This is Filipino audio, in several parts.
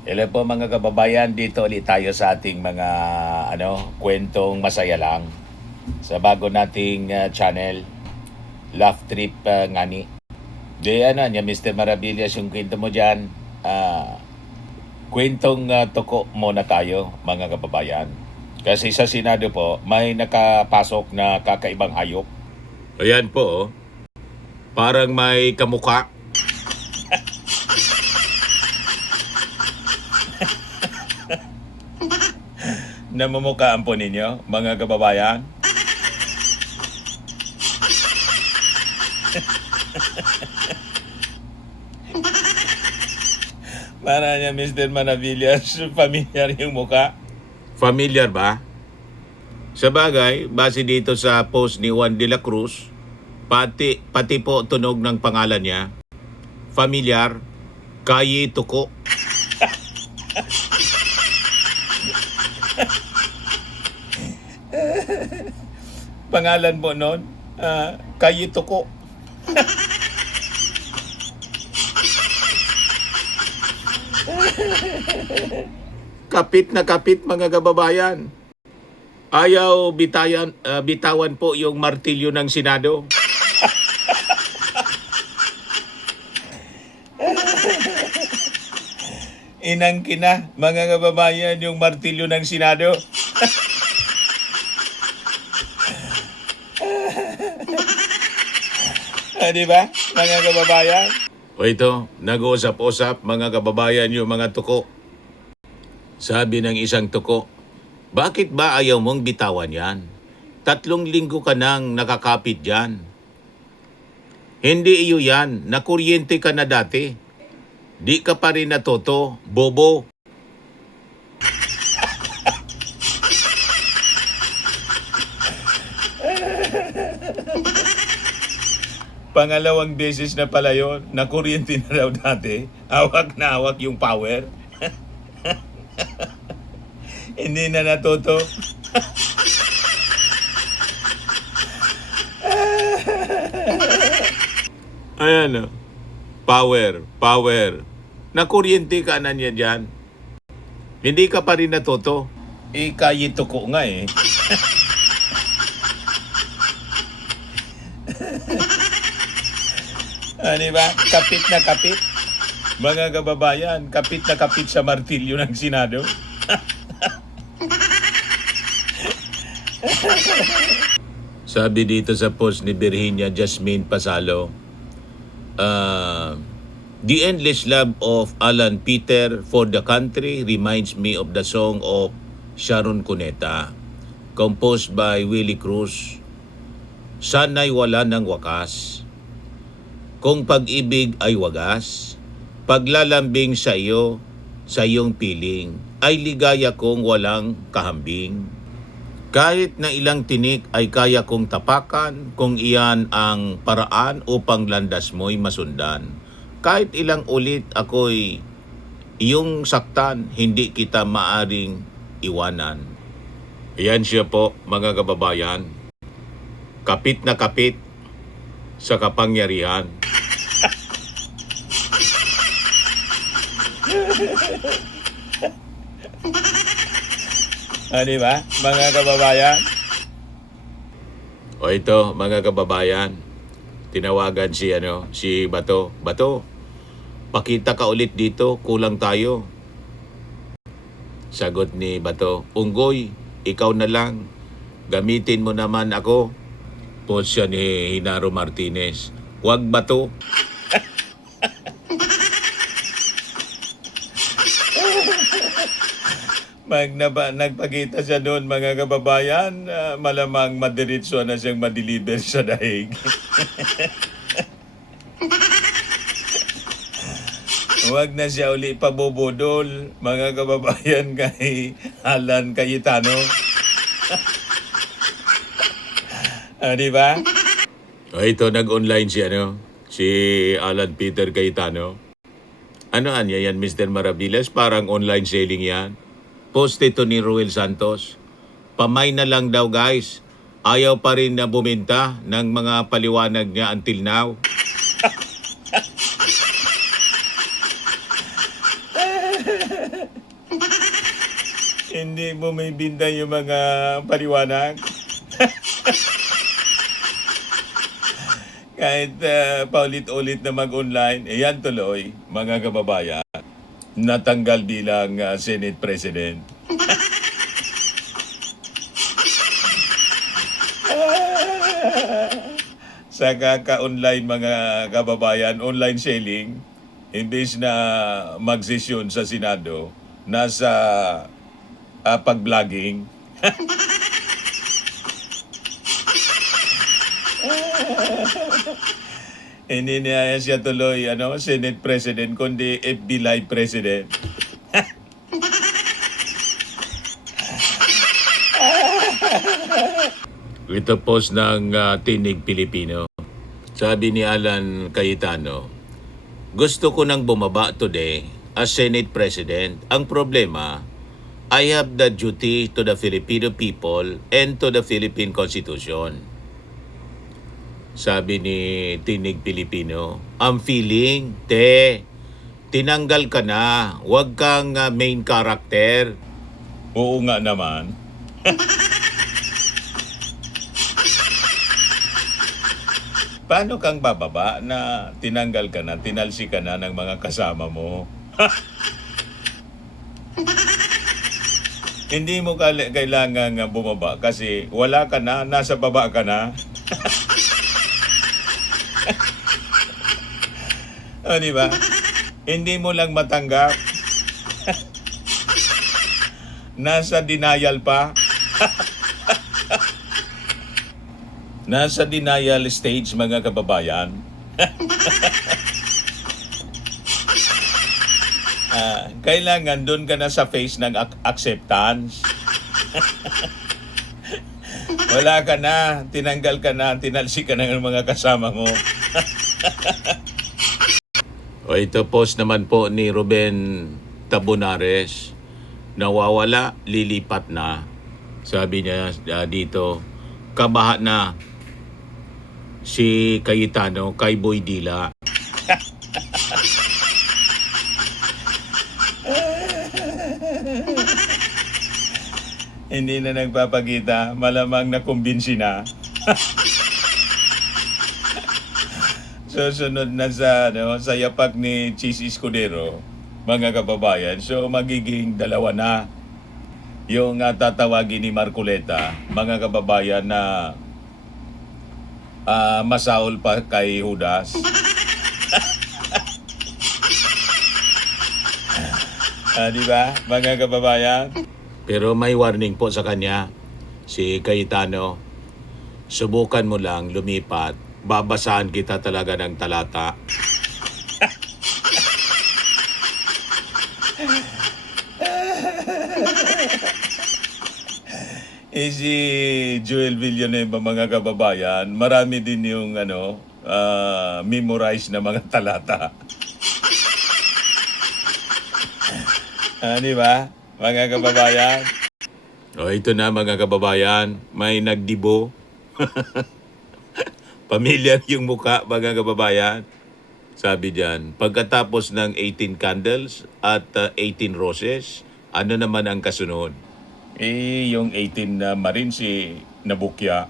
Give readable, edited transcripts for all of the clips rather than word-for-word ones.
Hello po mga kababayan, dito ulit tayo sa ating mga kwentong masaya lang sa bago nating channel, Laugh Trip Ngani. Di niya Mr. Maravillas yung kwento mo dyan. Kwentong tuko muna tayo mga kababayan. Kasi sa Senado po, may nakapasok na kakaibang hayop. Ayan po, parang may kamukha. Namumukhaan po ninyo, mga kababayan. Para niya Mr. Manavillas, familiar yung muka. Familiar ba? Sa bagay, base dito sa post ni Juan de la Cruz, pati po tunog ng pangalan niya, familiar, Kayi Tuko. Pangalan mo nun, Kayi Tuko. Kapit na kapit mga kababayan. Ayaw bitawan po yung martilyo ng Senado. Inangkin na mga kababayan yung martilyo ng Senado. Di ba mga kababayan? O ito, nag-uusap-usap mga kababayan yung mga tuko. Sabi ng isang tuko, bakit ba ayaw mong bitawan yan? 3 linggo ka nang nakakapit dyan. Hindi iyo yan, nakuryente ka na dati. Di ka pa rin natuto, bobo. Pangalawang beses na pala yun, nakuryente na daw dati. Awak na awak yung power. Hindi na natuto. Ayan o. Power. Nakuryente ka na niya dyan. Hindi ka pa rin natuto. Kayito ko nga eh. Diba? Kapit na kapit. Mga kababayan, kapit na kapit sa martilyo ng Senado. Sabi dito sa post ni Virginia Jasmine Pasalo, the endless love of Alan Peter for the country reminds me of the song of Sharon Cuneta, composed by Willie Cruz. Sana'y wala ng wakas. Kung pag-ibig ay wagas, paglalambing sa iyo, sa iyong piling, ay ligaya kong walang kahambing. Kahit na ilang tinik ay kaya kong tapakan kung iyan ang paraan upang landas mo'y masundan. Kahit ilang ulit ako'y iyong saktan, hindi kita maaring iwanan. Iyan siya po mga kababayan. Kapit na kapit sa kapangyarihan. Diba, mga kababayan? O ito, mga kababayan, tinawagan si Bato. Bato, pakita ka ulit dito, kulang tayo. Sagot ni Bato, Unggoy, ikaw na lang. Gamitin mo naman ako. Post siya ni Hinaro Martinez. Huwag Bato. Nagpakita siya doon mga kababayan, malamang madiretso na siyang madeliver sa daig. Huwag na siya uli pabubudol mga kababayan kay Alan Cayetano. Diba? O ito, nag-online si Alan Peter Cayetano. Ano anya yan, Mr. Maravillas? Parang online selling yan. Post ito ni Ruel Santos. Pamay na lang daw guys. Ayaw pa rin na buminta ng mga paliwanag niya until now. Hindi mo may binda yung mga paliwanag. Kahit paulit-ulit na mag-online, yan tuloy, mga kababayan, natanggal bilang Senate President. Sa kaka-online mga kababayan, online selling, imbes na magsesyon sa Senado, nasa pag-vlogging. Hindi niya siya tuloy Senate President, kundi FB Live President. Ito post ng Tinig Pilipino. Sabi ni Alan Cayetano, gusto ko nang bumaba today as Senate President. Ang problema, I have the duty to the Filipino people and to the Philippine Constitution. Sabi ni Tinig Pilipino, ang feeling, tinanggal ka na, huwag kang main character. Oo nga naman. Paano kang bababa na tinanggal ka na, tinalsi ka na ng mga kasama mo? Hindi mo kailangan bumaba kasi wala ka na, nasa baba ka na. O, di ba? Hindi mo lang matanggap. Nasa denial pa. Nasa denial stage, mga kababayan. Kailangan doon ka na sa phase ng acceptance. Wala ka na, tinanggal ka na, tinalsi ka na ng mga kasama mo. O ito post naman po ni Ruben Tabonares, nawawala, lilipat na. Sabi niya dito, kabaha na si Cayetano kay Boy Dila. Hindi na nagpapakita, malamang nakumbinsi na. Susunod na sa yapak ni Chis Escudero, mga kababayan. So magiging dalawa na yung tatawagin ni Marcoleta, mga kababayan, na masaol pa kay Judas. Di ba, mga kababayan? Pero may warning po sa kanya, si Cayetano, subukan mo lang lumipat, babasahan kita talaga ng talata. Si Joel Villanueva, mga kababayan, marami din yung memorize na mga talata. Di ba, mga kababayan? O ito na, mga kababayan, may nagdibo. Pamilyar yung muka, mga kababayan. Sabi diyan, pagkatapos ng 18 candles at 18 roses, ano naman ang kasunod? Yung 18 na marin si nabukya.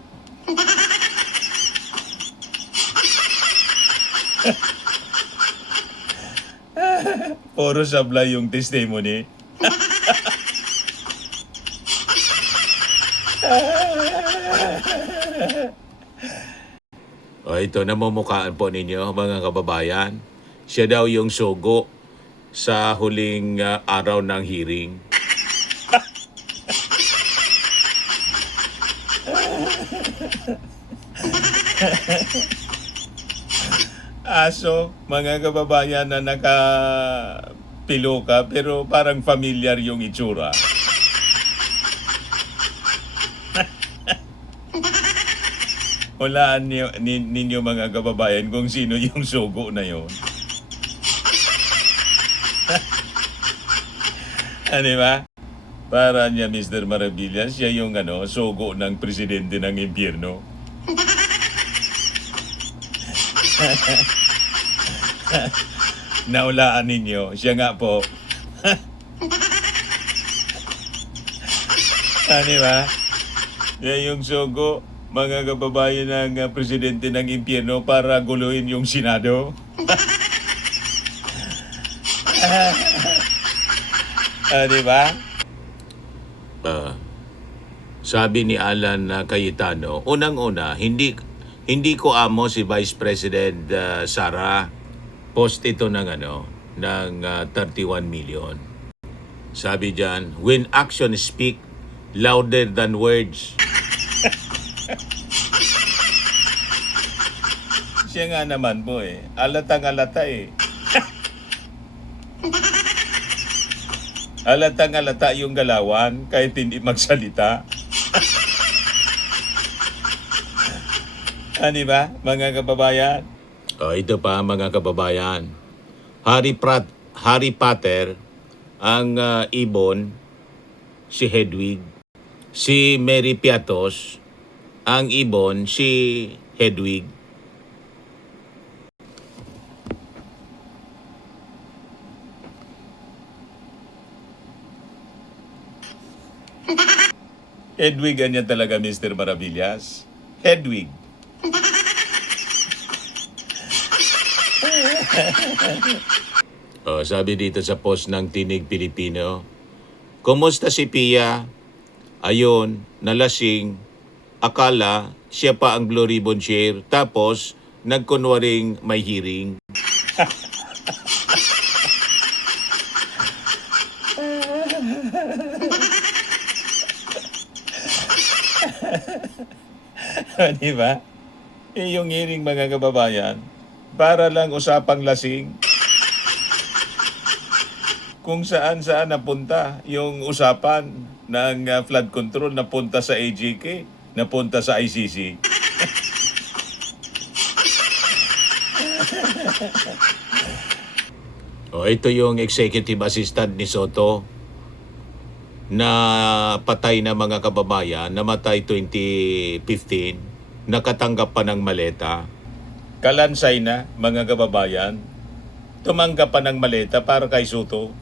Puro sablay yung testimony. O ito, namumukhaan po ninyo, mga kababayan. Siya daw yung sugo sa huling araw ng hearing. Aso, mga kababayan, na nakapilo ka pero parang familiar yung itsura. Hulaan ninyo, mga kababayan, kung sino yung sugo na yun. Ano ba? Para niya, Mr. Maravillas, siya yung sugo ng presidente ng impyerno. Naulaan ninyo, siya nga po. Di ba? Yan yung sugo, mga kababayan ng presidente ng impyerno para guluhin yung Senado. Di ba? Sabi ni Alan Cayetano, unang-una, hindi ko amo si Vice President Sara. Post ito ng ng 31 million. Sabi diyan, when action speak louder than words. Siya nga naman po alatang-alata Alatang-alata yung galawan kahit hindi magsalita. Di ba, mga kababayan? Ito pa, mga kababayan. Harry Potter, ang ibon, si Hedwig. Si Mary Piatos, ang ibon, si Hedwig. Hedwig niya talaga, Mr. Maravillas. Hedwig. Sabi dito sa post ng Tinig Pilipino, kumusta si Pia? Ayun, nalasing. Akala siya pa ang Blue Ribbon Chair, tapos nagkunwaring may hearing. Di ba? Yung hearing, mga kababayan, para lang usapang lasing. Kung saan-saan napunta yung usapan ng flood control, napunta sa AGK, napunta sa ICC. Ito yung executive assistant ni Soto na patay na, mga kababayan, namatay 2015, nakatanggap pa ng maleta. Kalansay na, mga kababayan, tumanggap pa ng maleta para kay Soto.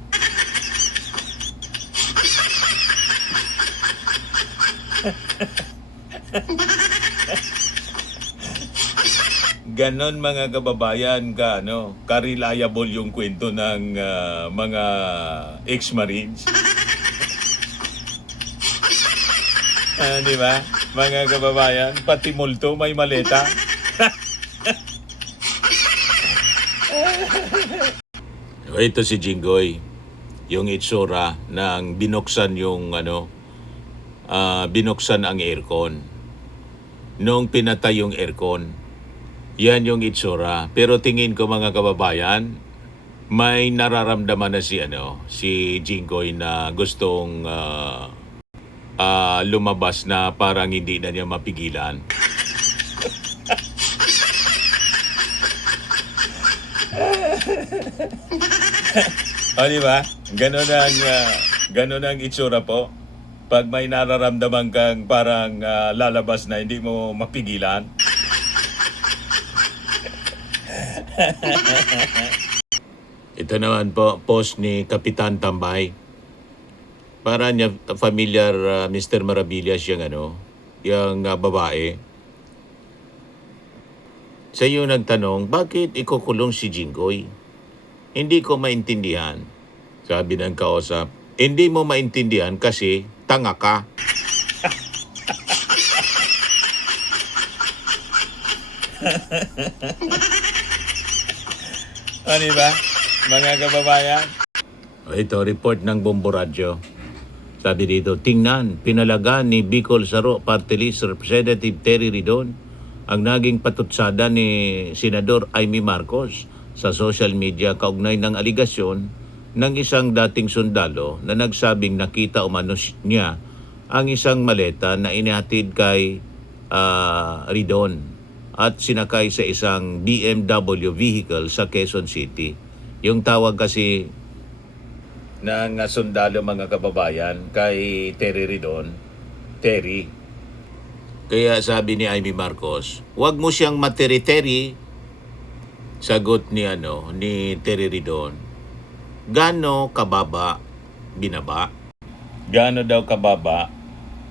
Ganon, mga kababayan, ka-reliable yung kwento ng mga ex-marines. Di ba, mga kababayan, pati multo may maleta. Ito si Jinggoy, yung itsura ng binuksan yung binuksan ang aircon. Nung pinatay yung aircon, yan yung itsura. Pero tingin ko, mga kababayan, may nararamdaman na si Jinggoy na gustong lumabas na, parang hindi na niya mapigilan. Di ba? Ganon ang itsura po. Pag may nararamdaman kang parang lalabas na, hindi mo mapigilan. Ito naman po, post ni Kapitan Tambay. Para niya familiar, Mr. Maravillas, yung babae. Sa iyo nagtanong, bakit ikukulong si Jinggoy? Hindi ko maintindihan. Sabi ng kausap, hindi mo maintindihan kasi tanga ka. Ba, mga kababayan? Ito, report ng Bombo Radio. Sabi dito, tingnan, pinalagan ni Bicol Saro Party List Representative Terry Ridon ang naging patutsada ni Senador Amy Marcos sa social media kaugnay ng aligasyon ng isang dating sundalo na nagsabing nakita umano niya ang isang maleta na inihatid kay Ridon at sinakay sa isang BMW vehicle sa Quezon City. Yung tawag kasi ng sundalo, mga kababayan, kay Terry Ridon, Terry. Kaya sabi ni Amy Marcos, wag mo siyang materi-teri. Sagot ni Terry Ridon, Gaano kababa binaba? Gaano daw kababa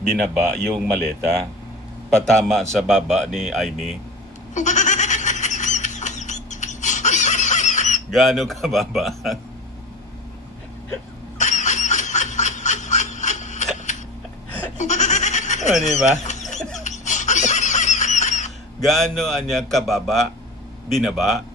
binaba yung maleta? Patama sa baba ni Aimee. Gaano kababa? O, diba? Gaano anya kababa binaba?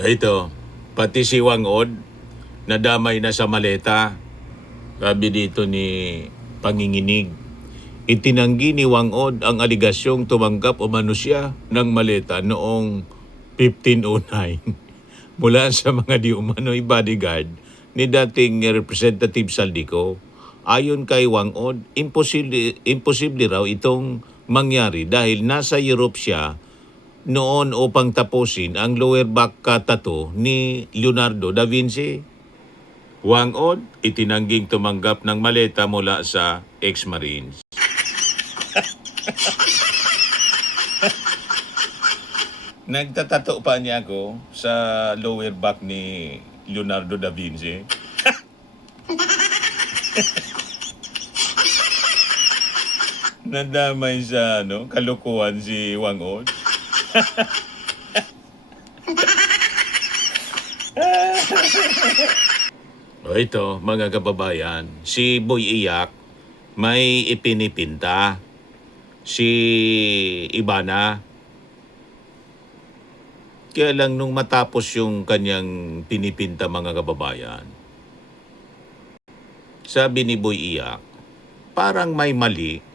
Ito, pati si Wangod nadamay na sa maleta. Sabi dito ni Panginginig, itinanggi ni Wangod ang aligasyong tumanggap umano siya ng maleta noong 1509 mula sa mga di umano'y bodyguard ni dating Representative Saldico. Ayon kay Wangod, imposible raw itong mangyari dahil nasa Europe siya noon upang tapusin ang lower back tattoo ni Leonardo da Vinci. Wangod, itinangging tumanggap ng maleta mula sa ex-Marines. Nagtatato pa niya ako sa lower back ni Leonardo da Vinci. Nadamay sa kalukuhan si Wangod. O ito, mga kababayan, si Boy Iyak may ipinipinta. Si Ibana, kaya lang nung matapos yung kanyang pinipinta, mga kababayan, sabi ni Boy Iyak, parang may mali.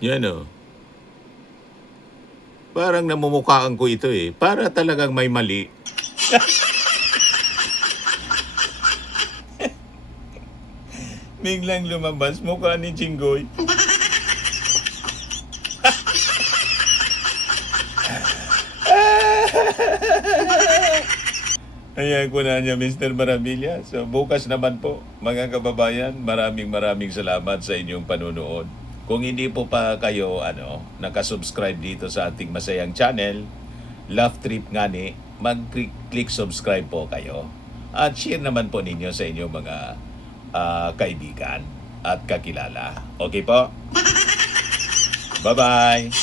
Yan o. Parang namumukhaan ko ito eh. Para talagang may mali. Biglang lumabas mukha ni Jinggoy. Ayan ko na niya, Mr. Maravilla. So bukas naman po, mga kababayan, maraming salamat sa inyong panunood. Kung hindi po pa kayo nakasubscribe dito sa ating masayang channel, Love Trip Ngani, mag-click subscribe po kayo. At share naman po ninyo sa inyong mga kaibigan at kakilala. Okay po? Bye-bye!